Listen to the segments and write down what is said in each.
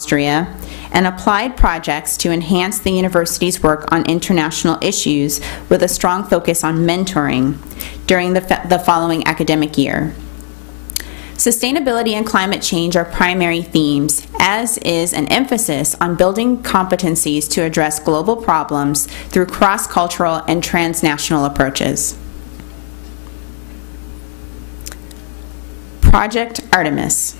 Austria, and applied projects to enhance the university's work on international issues with a strong focus on mentoring during the following academic year. Sustainability and climate change are primary themes, as is an emphasis on building competencies to address global problems through cross-cultural and transnational approaches. Project Artemis.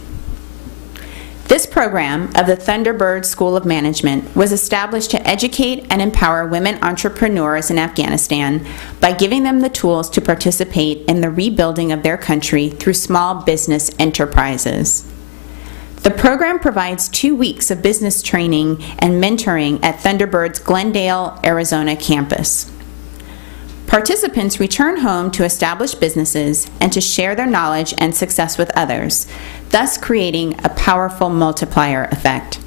This program of the Thunderbird School of Management was established to educate and empower women entrepreneurs in Afghanistan by giving them the tools to participate in the rebuilding of their country through small business enterprises. The program provides 2 weeks of business training and mentoring at Thunderbird's Glendale, Arizona campus. Participants return home to establish businesses and to share their knowledge and success with others, thus creating a powerful multiplier effect.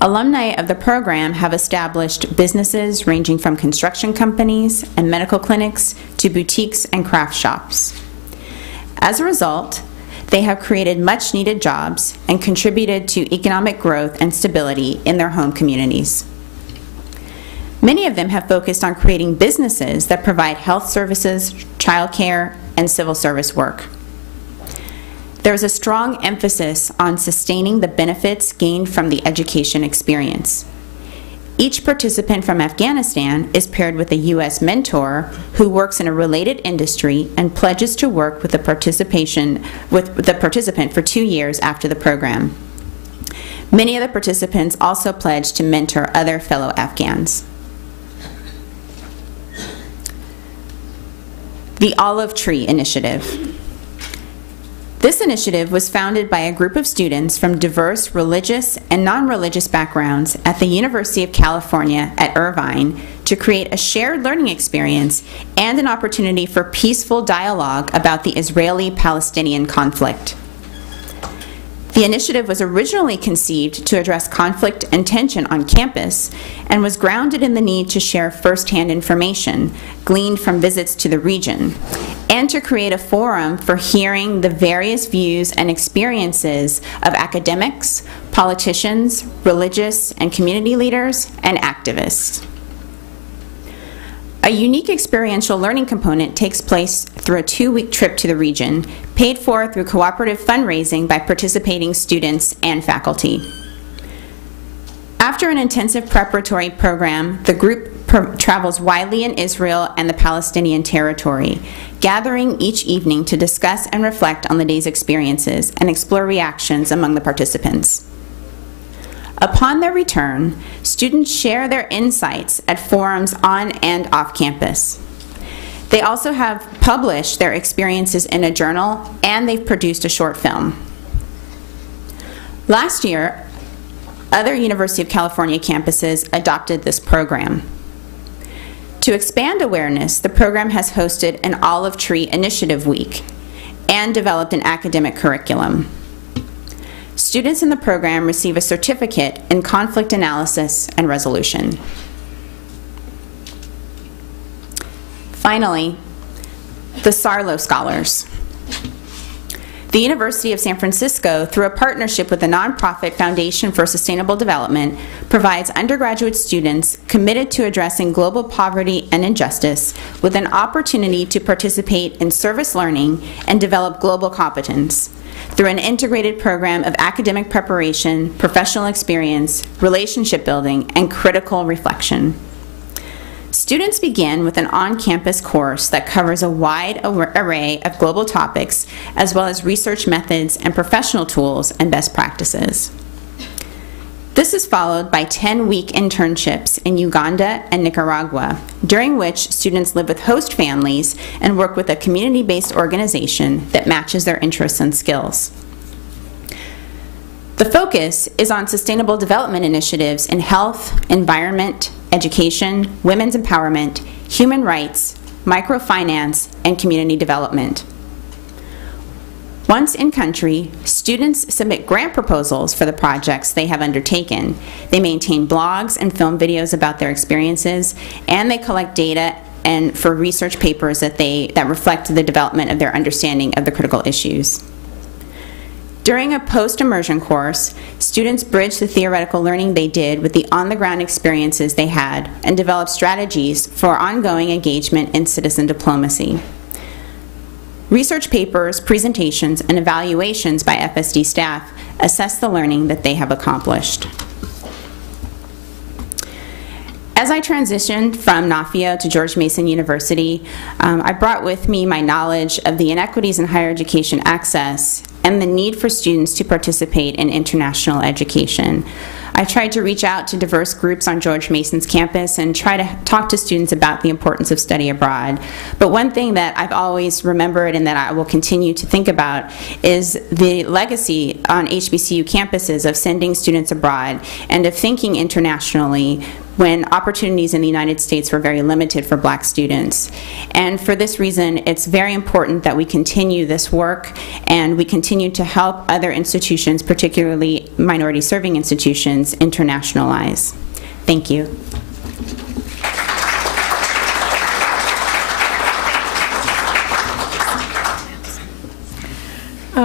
Alumni of the program have established businesses ranging from construction companies and medical clinics to boutiques and craft shops. As a result, they have created much-needed jobs and contributed to economic growth and stability in their home communities. Many of them have focused on creating businesses that provide health services, childcare, and civil service work. There is a strong emphasis on sustaining the benefits gained from the education experience. Each participant from Afghanistan is paired with a U.S. mentor who works in a related industry and pledges to work with the participant for 2 years after the program. Many of the participants also pledge to mentor other fellow Afghans. The Olive Tree Initiative. This initiative was founded by a group of students from diverse religious and non-religious backgrounds at the University of California at Irvine to create a shared learning experience and an opportunity for peaceful dialogue about the Israeli-Palestinian conflict. The initiative was originally conceived to address conflict and tension on campus and was grounded in the need to share firsthand information gleaned from visits to the region and to create a forum for hearing the various views and experiences of academics, politicians, religious and community leaders, and activists. A unique experiential learning component takes place through a 2-week trip to the region, paid for through cooperative fundraising by participating students and faculty. After an intensive preparatory program, the group travels widely in Israel and the Palestinian territory, gathering each evening to discuss and reflect on the day's experiences and explore reactions among the participants. Upon their return, students share their insights at forums on and off campus. They also have published their experiences in a journal, and they've produced a short film. Last year, other University of California campuses adopted this program. To expand awareness, the program has hosted an Olive Tree Initiative Week and developed an academic curriculum. Students in the program receive a certificate in conflict analysis and resolution. Finally, the Sarlo Scholars. The University of San Francisco, through a partnership with the nonprofit Foundation for Sustainable Development, provides undergraduate students committed to addressing global poverty and injustice with an opportunity to participate in service learning and develop global competence through an integrated program of academic preparation, professional experience, relationship building, and critical reflection. Students begin with an on-campus course that covers a wide array of global topics, as well as research methods and professional tools and best practices. This is followed by 10-week internships in Uganda and Nicaragua, during which students live with host families and work with a community-based organization that matches their interests and skills. The focus is on sustainable development initiatives in health, environment, education, women's empowerment, human rights, microfinance, and community development. Once in country, students submit grant proposals for the projects they have undertaken. They maintain blogs and film videos about their experiences, and they collect data and for research papers that reflect the development of their understanding of the critical issues. During a post-immersion course, students bridged the theoretical learning they did with the on-the-ground experiences they had and developed strategies for ongoing engagement in citizen diplomacy. Research papers, presentations, and evaluations by FSD staff assess the learning that they have accomplished. As I transitioned from NAFSA to George Mason University, I brought with me my knowledge of the inequities in higher education access and the need for students to participate in international education. I tried to reach out to diverse groups on George Mason's campus and try to talk to students about the importance of study abroad. But one thing that I've always remembered and that I will continue to think about is the legacy on HBCU campuses of sending students abroad and of thinking internationally when opportunities in the United States were very limited for Black students. And for this reason, it's very important that we continue this work and we continue to help other institutions, particularly minority-serving institutions, internationalize. Thank you.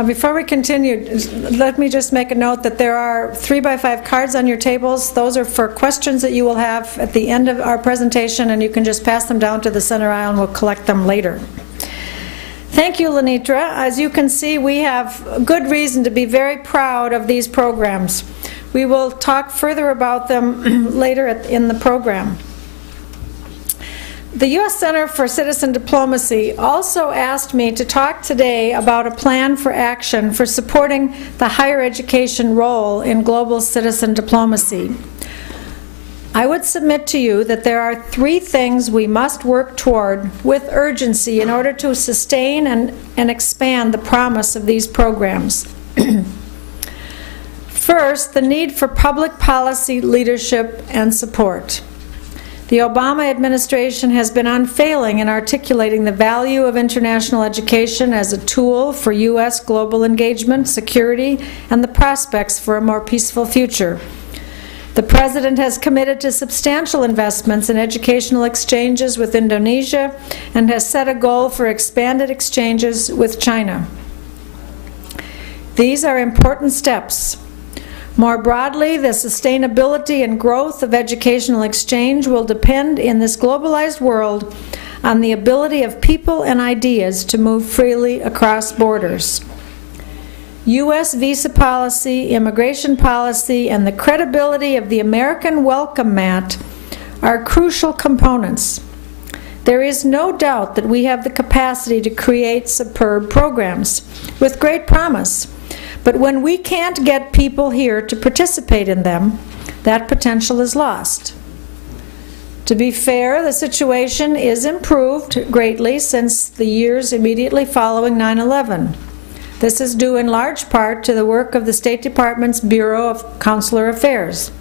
Before we continue, let me just make a note that there are 3x5 cards on your tables. Those are for questions that you will have at the end of our presentation, and you can just pass them down to the center aisle and we'll collect them later. Thank you, LaNitra. As you can see, we have good reason to be very proud of these programs. We will talk further about them later in the program. The U.S. Center for Citizen Diplomacy also asked me to talk today about a plan for action for supporting the higher education role in global citizen diplomacy. I would submit to you that there are 3 things we must work toward with urgency in order to sustain and expand the promise of these programs. First, the need for public policy leadership and support. The Obama administration has been unfailing in articulating the value of international education as a tool for U.S. global engagement, security, and the prospects for a more peaceful future. The President has committed to substantial investments in educational exchanges with Indonesia and has set a goal for expanded exchanges with China. These are important steps. More broadly, the sustainability and growth of educational exchange will depend in this globalized world on the ability of people and ideas to move freely across borders. U.S. visa policy, immigration policy, and the credibility of the American welcome mat are crucial components. There is no doubt that we have the capacity to create superb programs with great promise. But when we can't get people here to participate in them, that potential is lost. To be fair, the situation is improved greatly since the years immediately following 9/11. This is due in large part to the work of the State Department's Bureau of Consular Affairs.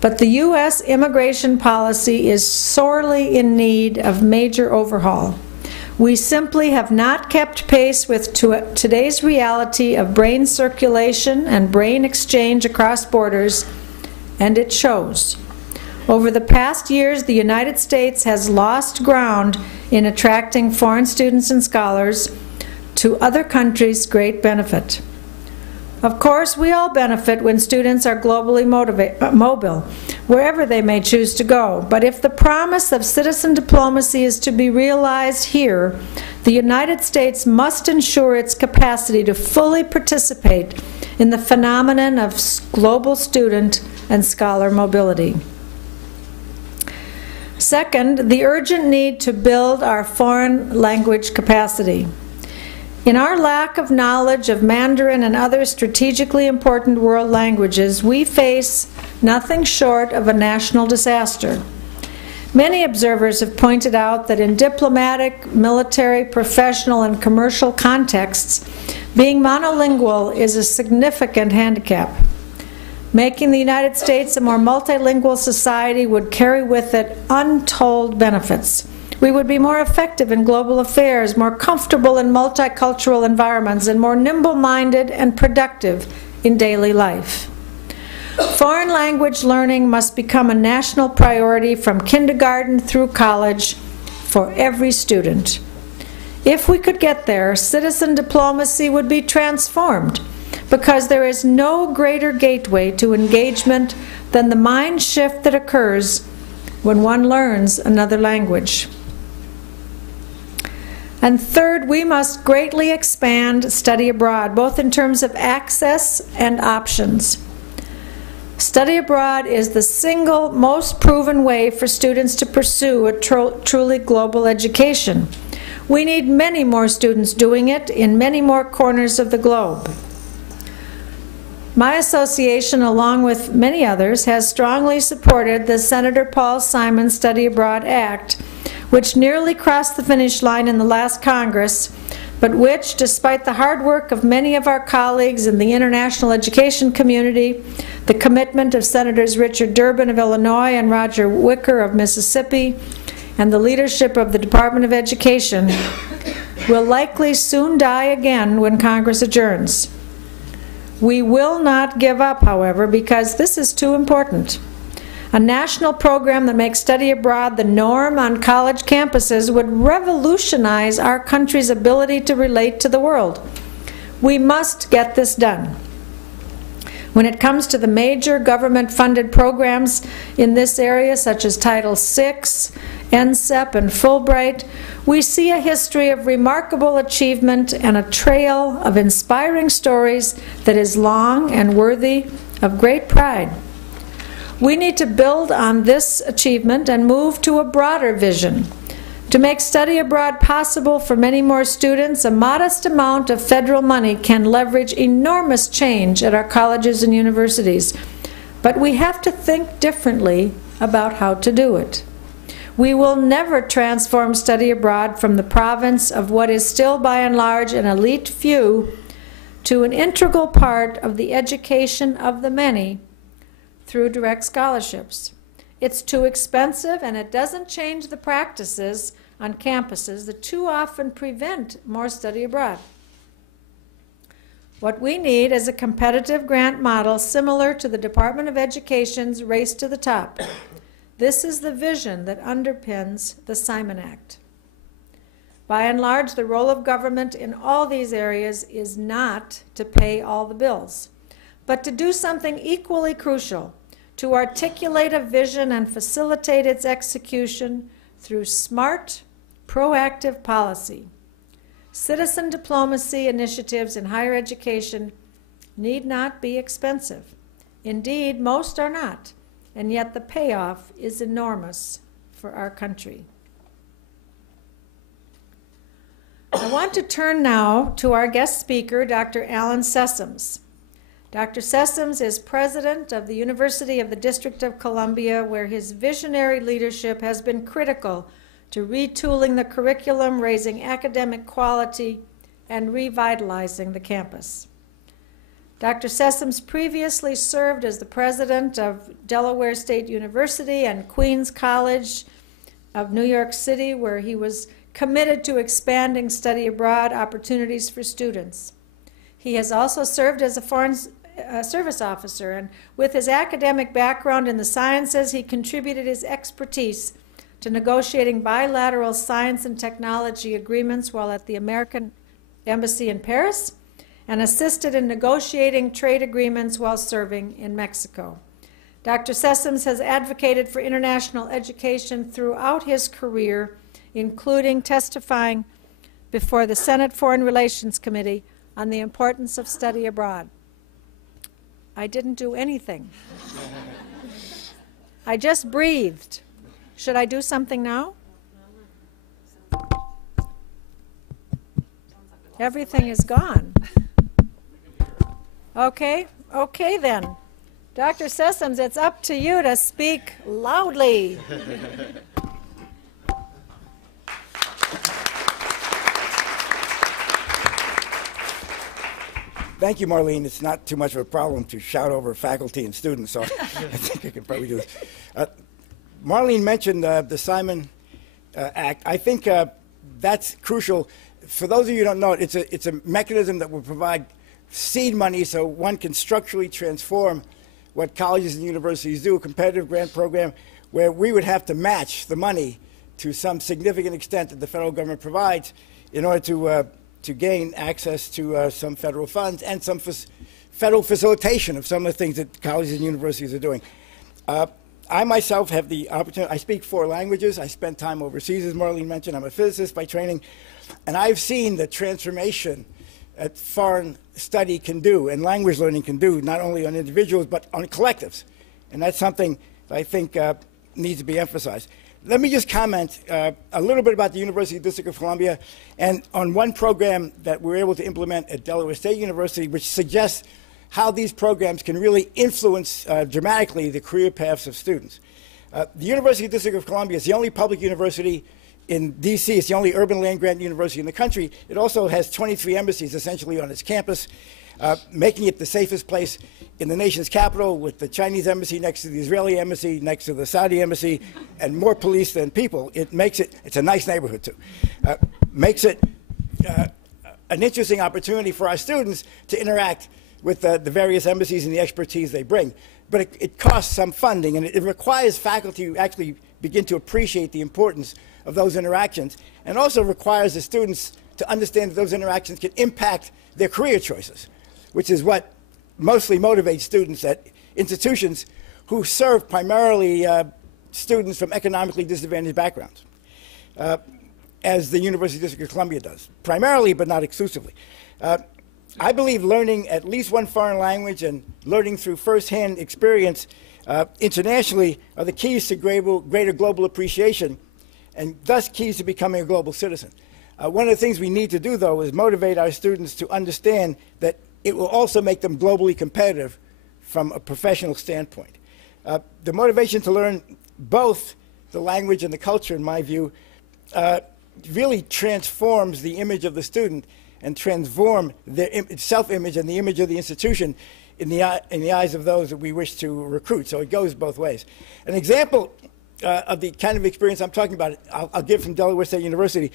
But the U.S. immigration policy is sorely in need of major overhaul. We simply have not kept pace with today's reality of brain circulation and brain exchange across borders, and it shows. Over the past years, the United States has lost ground in attracting foreign students and scholars, to other countries' great benefit. Of course, we all benefit when students are globally mobile, wherever they may choose to go. But if the promise of citizen diplomacy is to be realized here, the United States must ensure its capacity to fully participate in the phenomenon of global student and scholar mobility. Second, the urgent need to build our foreign language capacity. In our lack of knowledge of Mandarin and other strategically important world languages, we face nothing short of a national disaster. Many observers have pointed out that in diplomatic, military, professional, and commercial contexts, being monolingual is a significant handicap. Making the United States a more multilingual society would carry with it untold benefits. We would be more effective in global affairs, more comfortable in multicultural environments, and more nimble-minded and productive in daily life. Foreign language learning must become a national priority from kindergarten through college for every student. If we could get there, citizen diplomacy would be transformed, because there is no greater gateway to engagement than the mind shift that occurs when one learns another language. And third, we must greatly expand study abroad, both in terms of access and options. Study abroad is the single most proven way for students to pursue a truly global education. We need many more students doing it in many more corners of the globe. My association, along with many others, has strongly supported the Senator Paul Simon Study Abroad Act, which nearly crossed the finish line in the last Congress, but which, despite the hard work of many of our colleagues in the international education community, the commitment of Senators Richard Durbin of Illinois and Roger Wicker of Mississippi, and the leadership of the Department of Education, will likely soon die again when Congress adjourns. We will not give up, however, because this is too important. A national program that makes study abroad the norm on college campuses would revolutionize our country's ability to relate to the world. We must get this done. When it comes to the major government-funded programs in this area, such as Title VI, NSEP, and Fulbright, we see a history of remarkable achievement and a trail of inspiring stories that is long and worthy of great pride. We need to build on this achievement and move to a broader vision. To make study abroad possible for many more students, a modest amount of federal money can leverage enormous change at our colleges and universities. But we have to think differently about how to do it. We will never transform study abroad from the province of what is still by and large an elite few to an integral part of the education of the many through direct scholarships. It's too expensive, and it doesn't change the practices on campuses that too often prevent more study abroad. What we need is a competitive grant model similar to the Department of Education's Race to the Top. This is the vision that underpins the Simon Act. By and large, the role of government in all these areas is not to pay all the bills, but to do something equally crucial, to articulate a vision and facilitate its execution through smart, proactive policy. Citizen diplomacy initiatives in higher education need not be expensive. Indeed, most are not, and yet the payoff is enormous for our country. I want to turn now to our guest speaker, Dr. Alan Sessoms. Dr. Sessoms is president of the University of the District of Columbia, where his visionary leadership has been critical to retooling the curriculum, raising academic quality, and revitalizing the campus. Dr. Sessoms previously served as the president of Delaware State University and Queens College of New York City, where he was committed to expanding study abroad opportunities for students. He has also served as a foreign service officer, and with his academic background in the sciences, he contributed his expertise to negotiating bilateral science and technology agreements while at the American Embassy in Paris, and assisted in negotiating trade agreements while serving in Mexico. Dr. Sessoms has advocated for international education throughout his career, including testifying before the Senate Foreign Relations Committee on the importance of study abroad. I didn't do anything. I just breathed. Should I do something now? Everything is gone. Okay then. Dr. Sessoms, it's up to you to speak loudly. Thank you, Marlene. It's not too much of a problem to shout over faculty and students, so I think I can probably do this. Marlene mentioned the Simon Act. I think that's crucial. For those of you who don't know it, it's a mechanism that will provide seed money so one can structurally transform what colleges and universities do, a competitive grant program where we would have to match the money to some significant extent that the federal government provides in order to gain access to some federal funds and some federal facilitation of some of the things that colleges and universities are doing. I myself have the opportunity, I speak 4 languages. I spent time overseas, as Marlene mentioned. I'm a physicist by training. And I've seen the transformation that foreign study can do and language learning can do, not only on individuals, but on collectives. And that's something that I think needs to be emphasized. Let me just comment a little bit about the University District of Columbia and on one program that we're able to implement at Delaware State University, which suggests how these programs can really influence dramatically the career paths of students. The University District of Columbia is the only public university in D.C. It's the only urban land-grant university in the country. It also has 23 embassies essentially on its campus, making it the safest place in the nation's capital, with the Chinese embassy next to the Israeli embassy, next to the Saudi embassy, and more police than people. It makes it, it's a nice neighborhood too, makes it an interesting opportunity for our students to interact with the various embassies and the expertise they bring. But it costs some funding, and it requires faculty to actually begin to appreciate the importance of those interactions, and also requires the students to understand that those interactions can impact their career choices, which is what mostly motivates students at institutions who serve primarily students from economically disadvantaged backgrounds, as the University District of Columbia does, primarily but not exclusively. I believe learning at least one foreign language and learning through firsthand experience internationally are the keys to greater global appreciation, and thus keys to becoming a global citizen. One of the things we need to do, though, is motivate our students to understand that it will also make them globally competitive from a professional standpoint. The motivation to learn both the language and the culture, in my view, really transforms the image of the student and transform their self-image and the image of the institution in the eyes of those that we wish to recruit. So it goes both ways. An example of the kind of experience I'm talking about, I'll give from Delaware State University.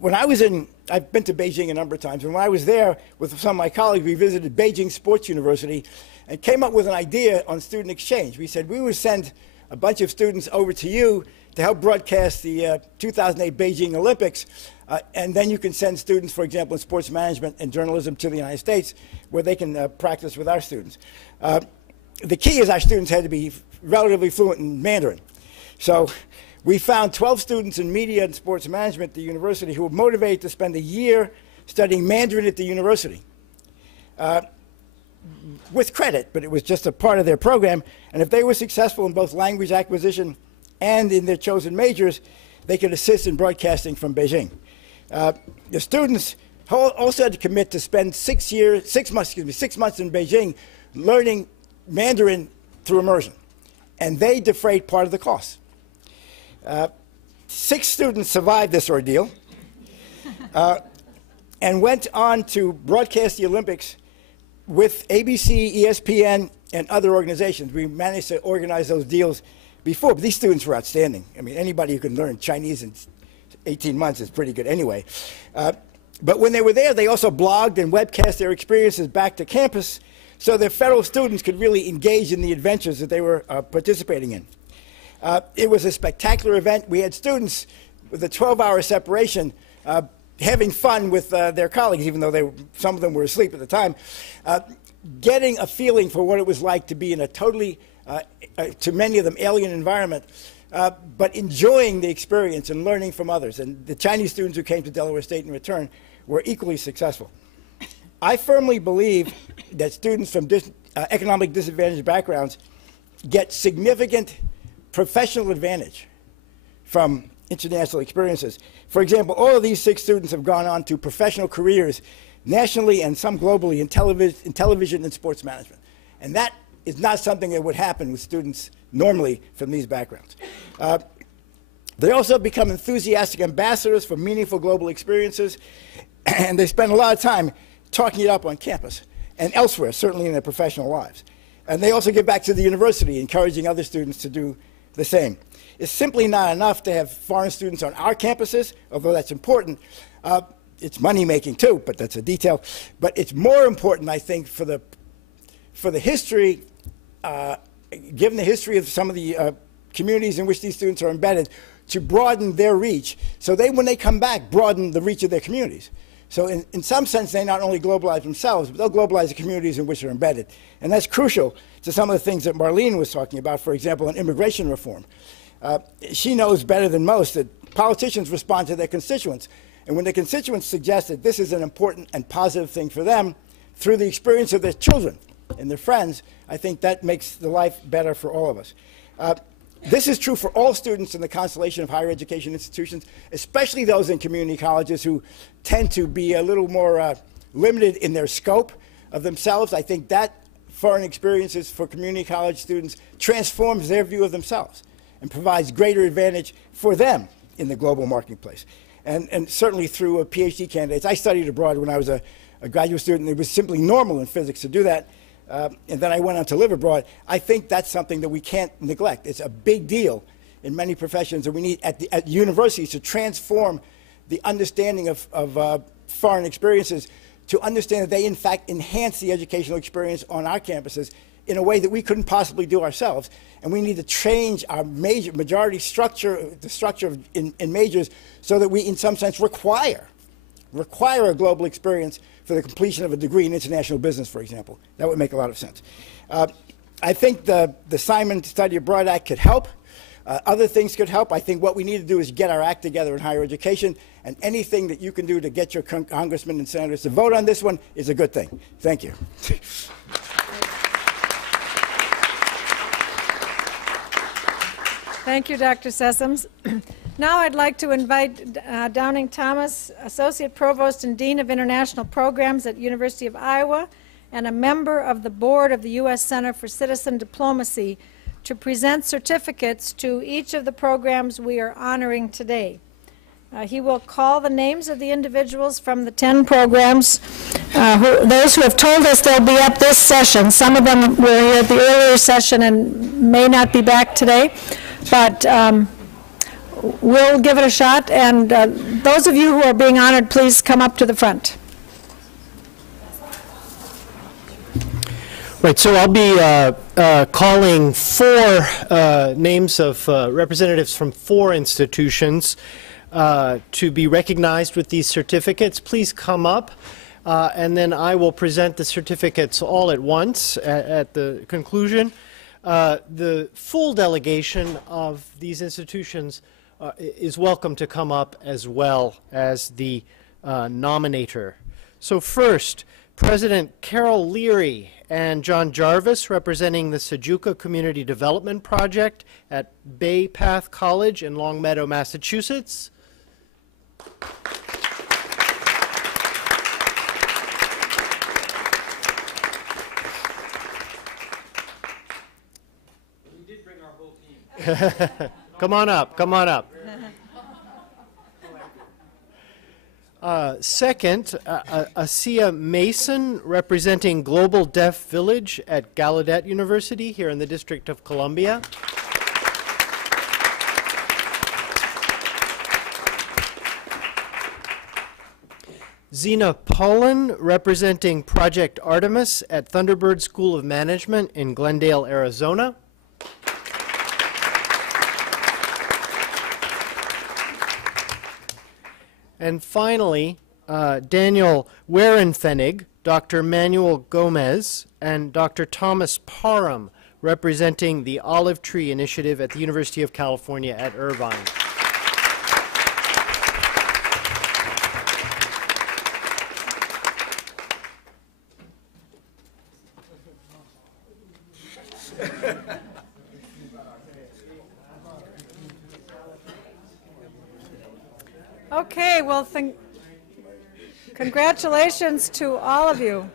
When I was I've been to Beijing a number of times, and when I was there with some of my colleagues, we visited Beijing Sports University and came up with an idea on student exchange. We said we would send a bunch of students over to you to help broadcast the 2008 Beijing Olympics, and then you can send students, for example, in sports management and journalism to the United States, where they can practice with our students. The key is our students had to be relatively fluent in Mandarin. So we found 12 students in media and sports management at the university who were motivated to spend a year studying Mandarin at the university. With credit, but it was just a part of their program. And if they were successful in both language acquisition and in their chosen majors, they could assist in broadcasting from Beijing. The students also had to commit to spend 6 months in Beijing learning Mandarin through immersion. And they defrayed part of the cost. 6 students survived this ordeal and went on to broadcast the Olympics with ABC, ESPN, and other organizations. We managed to organize those deals before, but these students were outstanding. I mean, anybody who can learn Chinese in 18 months is pretty good anyway. But when they were there, they also blogged and webcast their experiences back to campus so that fellow students could really engage in the adventures that they were participating in. It was a spectacular event. We had students with a 12-hour separation having fun with their colleagues, even though some of them were asleep at the time, getting a feeling for what it was like to be in a totally, to many of them, alien environment, but enjoying the experience and learning from others. And the Chinese students who came to Delaware State in return were equally successful. I firmly believe that students from economic disadvantaged backgrounds get significant professional advantage from international experiences. For example, all of these 6 students have gone on to professional careers nationally and some globally in television and sports management. And that is not something that would happen with students normally from these backgrounds. They also become enthusiastic ambassadors for meaningful global experiences, and they spend a lot of time talking it up on campus and elsewhere, certainly in their professional lives. And they also give back to the university, encouraging other students to do the same. It's simply not enough to have foreign students on our campuses, although that's important. It's money-making too, but that's a detail. But it's more important, I think, for the history, given the history of some of the communities in which these students are embedded, to broaden their reach, so when they come back, broaden the reach of their communities. So in some sense, they not only globalize themselves, but they'll globalize the communities in which they're embedded. And that's crucial to some of the things that Marlene was talking about, for example, in immigration reform. She knows better than most that politicians respond to their constituents. And when the constituents suggest that this is an important and positive thing for them, through the experience of their children and their friends, I think that makes the life better for all of us. This is true for all students in the constellation of higher education institutions, especially those in community colleges who tend to be a little more limited in their scope of themselves. I think that foreign experiences for community college students transforms their view of themselves and provides greater advantage for them in the global marketplace. And certainly through PhD candidates. I studied abroad when I was a graduate student. It was simply normal in physics to do that. And then I went on to live abroad. I think that's something that we can't neglect. It's a big deal in many professions that we need at universities to transform the understanding of foreign experiences to understand that they, in fact, enhance the educational experience on our campuses in a way that we couldn't possibly do ourselves. And we need to change our majority structure, the structure in majors, so that we, in some sense, require a global experience for the completion of a degree in international business, for example. That would make a lot of sense. I think the Simon Study Abroad Act could help. Other things could help. I think what we need to do is get our act together in higher education, and anything that you can do to get your congressmen and senators to vote on this one is a good thing. Thank you. Thank you, Dr. Sessoms. Now I'd like to invite Downing Thomas, Associate Provost and Dean of International Programs at University of Iowa and a member of the board of the U.S. Center for Citizen Diplomacy, to present certificates to each of the programs we are honoring today. He will call the names of the individuals from the 10 programs, those who have told us they'll be at this session. Some of them were here at the earlier session and may not be back today, but we'll give it a shot. And those of you who are being honored, please come up to the front. Right, so I'll be calling 4 names of representatives from 4 institutions to be recognized with these certificates. Please come up, and then I will present the certificates all at once at the conclusion. The full delegation of these institutions is welcome to come up as well as the nominator. So first, President Carol Leary and John Jarvis, representing the Sejuka Community Development Project at Bay Path College in Longmeadow, Massachusetts. We did bring our whole team. Come on up, come on up. Second, Asiya Mason, representing Global Deaf Village at Gallaudet University here in the District of Columbia. Zena Pullen, representing Project Artemis at Thunderbird School of Management in Glendale, Arizona. And finally, Daniel Werenfenig, Dr. Manuel Gomez, and Dr. Thomas Parham, representing the Olive Tree Initiative at the University of California at Irvine. Okay, well, congratulations to all of you.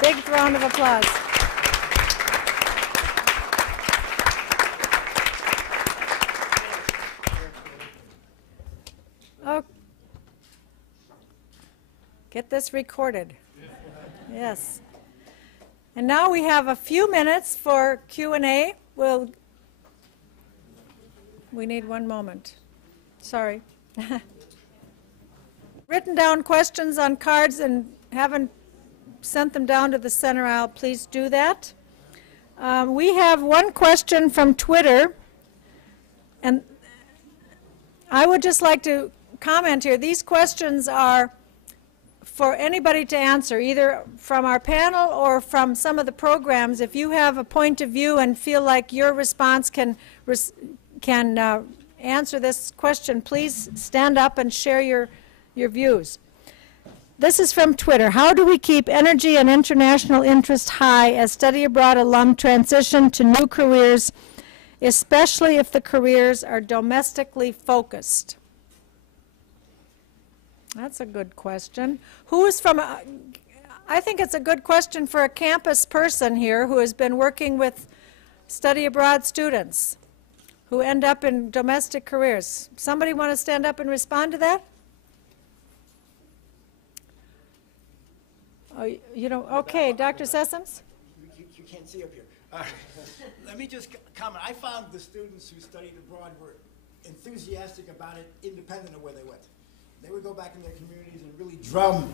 Big round of applause. Oh, get this recorded. Yes. And now we have a few minutes for Q&A. We need one moment. Sorry. Written down questions on cards and haven't sent them down to the center aisle, please do that. We have one question from Twitter, and I would just like to comment here. These questions are for anybody to answer, either from our panel or from some of the programs. If you have a point of view and feel like your response can answer this question, please stand up and share your views. This is from Twitter. How do we keep energy and international interest high as study abroad alum transition to new careers, especially if the careers are domestically focused? That's a good question. Who is from, I think it's a good question for a campus person here who has been working with study abroad students who end up in domestic careers. Somebody want to stand up and respond to that? Oh, you don't, okay, Dr. Sessoms? You can't see up here. Let me just comment. I found the students who studied abroad were enthusiastic about it, independent of where they went. They would go back in their communities and really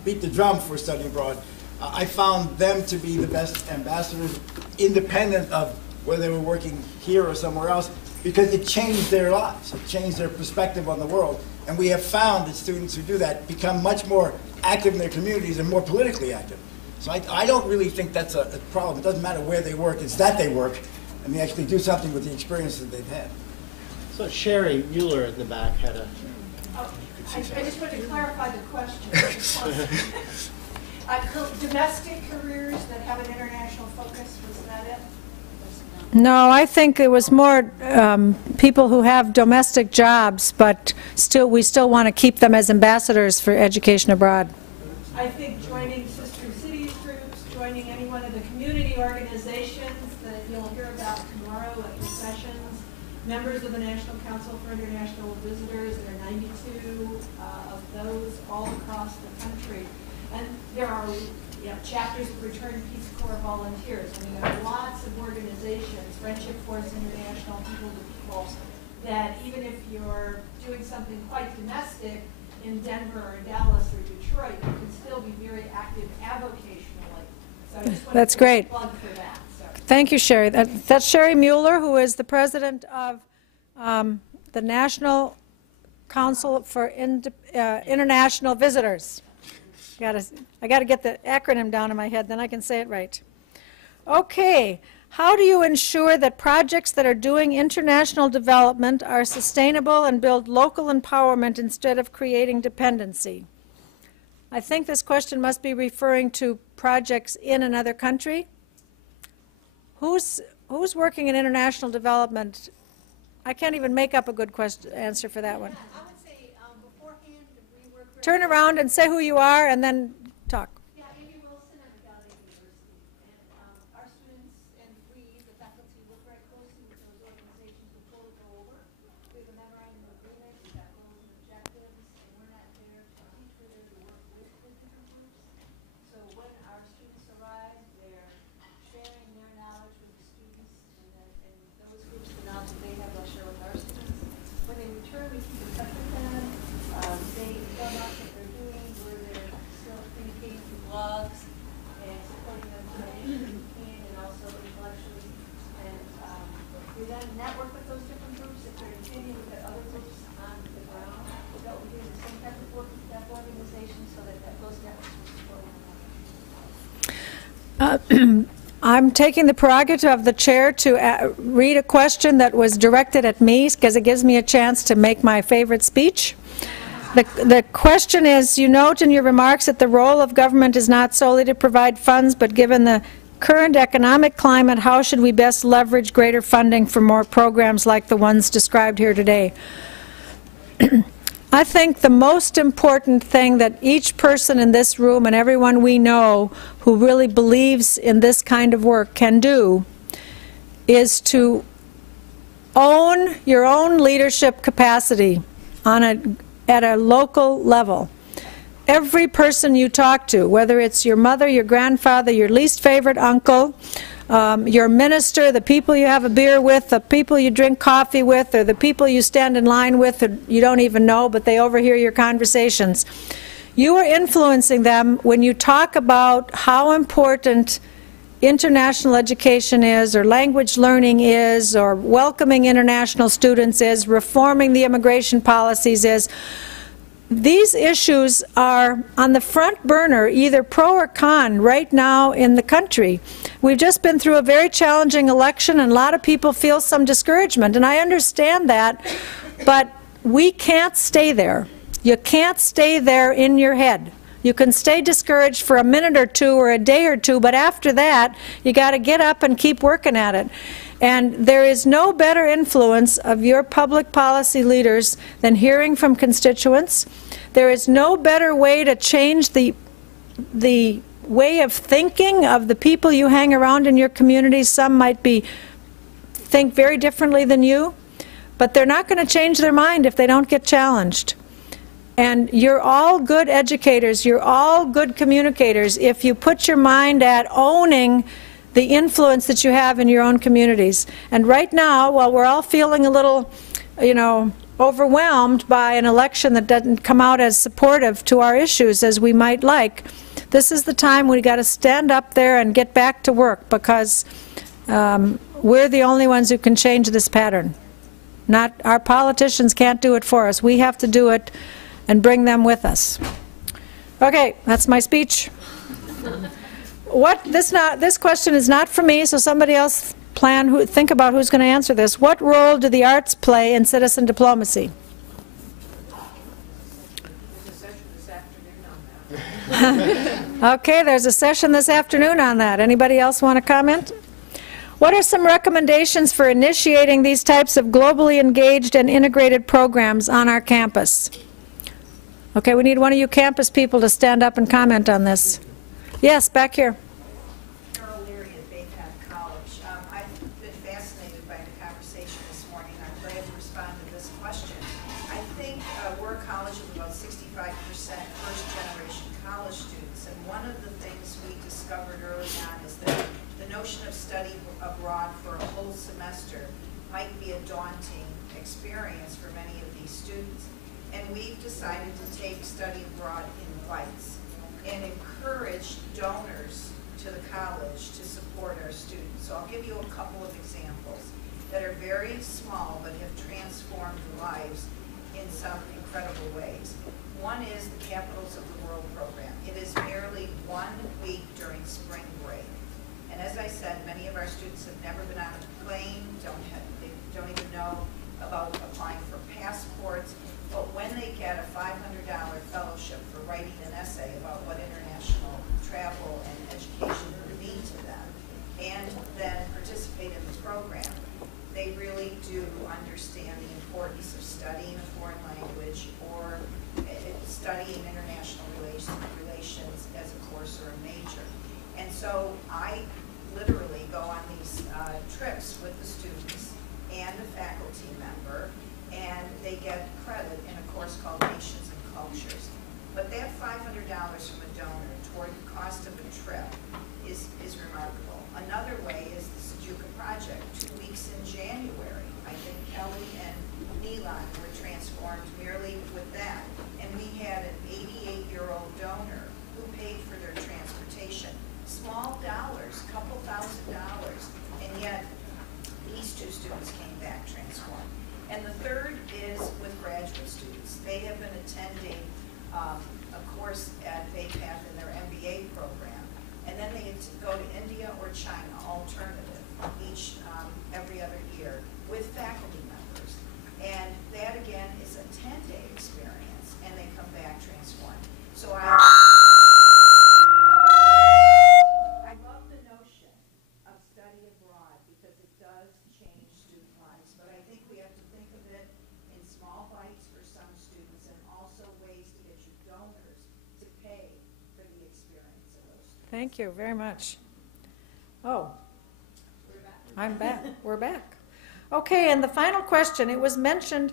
beat the drum for studying abroad. I found them to be the best ambassadors, independent of whether they were working here or somewhere else, because it changed their lives. It changed their perspective on the world. And we have found that students who do that become much more active in their communities and more politically active. So I don't really think that's a problem. It doesn't matter where they work, it's that they work, and they actually do something with the experience that they've had. So Sherry Mueller in the back had a... I just want to clarify the question. Domestic careers that have an international focus, was that it? No, I think it was more people who have domestic jobs, but we still want to keep them as ambassadors for education abroad. I think joining sister cities groups, joining any one of the community organizations that you'll hear about tomorrow at the sessions, members of the National Council for International Visitors, there are 92 of those all across the country. And there are chapters of Returned Peace Corps volunteers. I mean, there are lots of organizations, Friendship Force International, People to People, that even if you're doing something quite domestic in Denver or Dallas or Detroit, you can still be very active avocationally. So I just want That's to great. plug for that. So. Thank you, Sherry. That's Sherry Mueller, who is the president of the National Council for International Visitors. I got to get the acronym down in my head, then I can say it right. Okay, how do you ensure that projects that are doing international development are sustainable and build local empowerment instead of creating dependency? I think this question must be referring to projects in another country. Who's working in international development? I can't even make up a good answer for that one. I would say beforehand we work. Turn around and say who you are and then talk. Yeah, Amy Wilson, I'm a Gallaudet University, and our students and we, the faculty, work very closely with those organizations before we go over. We have a memorandum of agreement, we've got goals and objectives, and we're not there to teach, we're there to work with the different groups. So when our students arrive, they're sharing their knowledge with the students, and those groups, the knowledge that they have, they'll share with our students. When they return, we keep in touch with them. They tell us what they're doing, we're there still communicating through blogs and supporting them to any we can, and also intellectually. And we then network with those different groups. If they're continuing, we've got other groups on the ground that will be doing the same type of work with that organization, so that those networks will support one another. I'm taking the prerogative of the chair to read a question that was directed at me because it gives me a chance to make my favorite speech. The question is, you note in your remarks that the role of government is not solely to provide funds, but given the current economic climate, how should we best leverage greater funding for more programs like the ones described here today? I think the most important thing that each person in this room and everyone we know who really believes in this kind of work can do is to own your own leadership capacity at a local level. Every person you talk to, whether it's your mother, your grandfather, your least favorite uncle, your minister, the people you have a beer with, the people you drink coffee with, or the people you stand in line with or you don't even know, but they overhear your conversations. You are influencing them when you talk about how important international education is, or language learning is, or welcoming international students is, reforming the immigration policies is. These issues are on the front burner, either pro or con, right now in the country. We've just been through a very challenging election, and a lot of people feel some discouragement, and I understand that, but we can't stay there. You can't stay there in your head. You can stay discouraged for a minute or two or a day or two, but after that, you got to get up and keep working at it. And there is no better influence of your public policy leaders than hearing from constituents. There is no better way to change the way of thinking of the people you hang around in your community. Some might think very differently than you, but they're not going to change their mind if they don't get challenged. And you're all good educators, you're all good communicators if you put your mind at owning the influence that you have in your own communities. And right now, while we're all feeling a little, overwhelmed by an election that doesn't come out as supportive to our issues as we might like, this is the time we got to stand up there and get back to work, because we're the only ones who can change this pattern. Not our politicians can't do it for us. We have to do it and bring them with us. Okay, that's my speech. This question is not for me, so somebody else think about who's going to answer this. What role do the arts play in citizen diplomacy? Okay, there's a session this afternoon on that. Anybody else want to comment? What are some recommendations for initiating these types of globally engaged and integrated programs on our campus? Okay, we need one of you campus people to stand up and comment on this. Yes, back here. I've been fascinated by the conversation this morning. I'm glad to respond to this question. I think we're a college of about 65% first-generation college students, and one of the things we discovered early on is that the notion of study abroad for a whole semester might be a daunting experience for many of these students. And we've decided to take study abroad in bites and encourage donors to the college to support our students. So I'll give you a couple of examples that are very small but have transformed lives in some incredible ways. One is the Capitals of the World program. It is merely 1 week during spring break. And as I said, many of our students have never been on a plane, they don't even know about applying for passports. But when they get a $500 fellowship for writing an essay about what international travel and education would mean to them, and then participate in the program, they really do understand the importance of studying a foreign language or studying international relations as a course or a major. And so I literally go on these trips with the students and a faculty member, and they get credit in a course called Nations and Cultures. But that $500 from a donor toward the cost of a trip is remarkable. Another way is the Sejuka Project. 2 weeks in January, I think Kelly and Neelan were transformed merely with that. And we had an 88-year-old donor who paid for their transportation. Small dollars, couple $1,000, and yet these two students came back transformed. And the third is with graduate students. They have been attending a course at BayPath in their MBA program, and then they go to India or China, alternative, every other year with faculty members. And that, again, is a 10-day experience, and they come back transformed. So I love the notion of study abroad because it does change student lives, but I think we have to think of it in small bites for some students and also ways to get your donors to pay for the experience of those students. Thank you very much. Oh, I'm back. We're back. Okay, and the final question. It was mentioned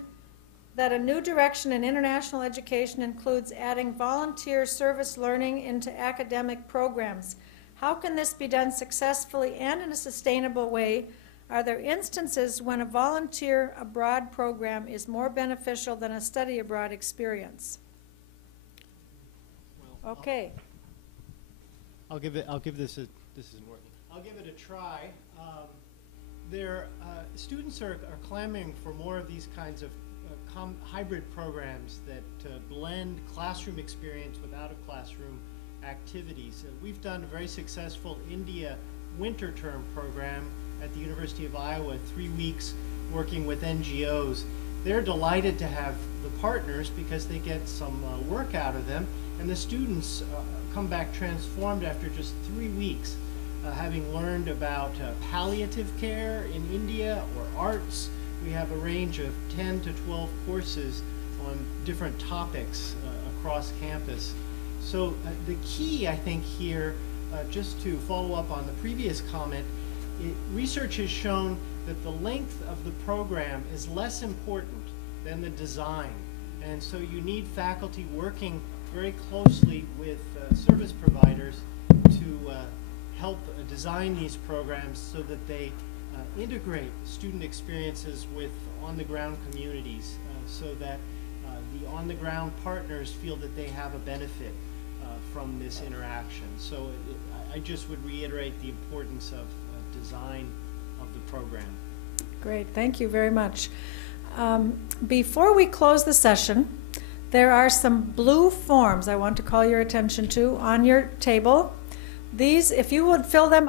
that a new direction in international education includes adding volunteer service learning into academic programs. How can this be done successfully and in a sustainable way? Are there instances when a volunteer abroad program is more beneficial than a study abroad experience? Okay. I'll give this isn't working. I'll give it a try. Students are clamoring for more of these kinds of hybrid programs that blend classroom experience with out-of-classroom activities. We've done a very successful India winter term program at the University of Iowa, 3 weeks working with NGOs. They're delighted to have the partners because they get some work out of them, and the students come back transformed after just 3 weeks, having learned about palliative care in India or arts. We have a range of 10 to 12 courses on different topics across campus. So the key, I think, here, just to follow up on the previous comment, research has shown that the length of the program is less important than the design. And so you need faculty working very closely with service providers to help design these programs so that they integrate student experiences with on-the-ground communities so that the on-the-ground partners feel that they have a benefit from this interaction. So I just would reiterate the importance of design of the program. Great, thank you very much. Before we close the session, there are some blue forms I want to call your attention to on your table. These, if you would fill them